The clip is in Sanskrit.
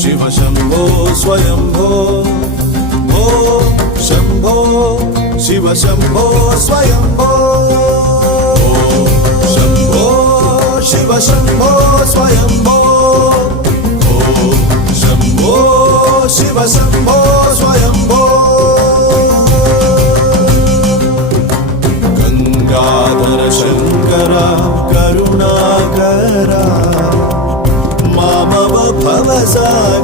शिव शंभो स्वयंभो ओम शंभो शिव शंभो स्वयंभो ओम शंभो शिव शंभो स्वयंभो ओम शंभो शिव शंभो स्वयंभो गंगाधर शंकरा करुणाकरा मामव भवसागरा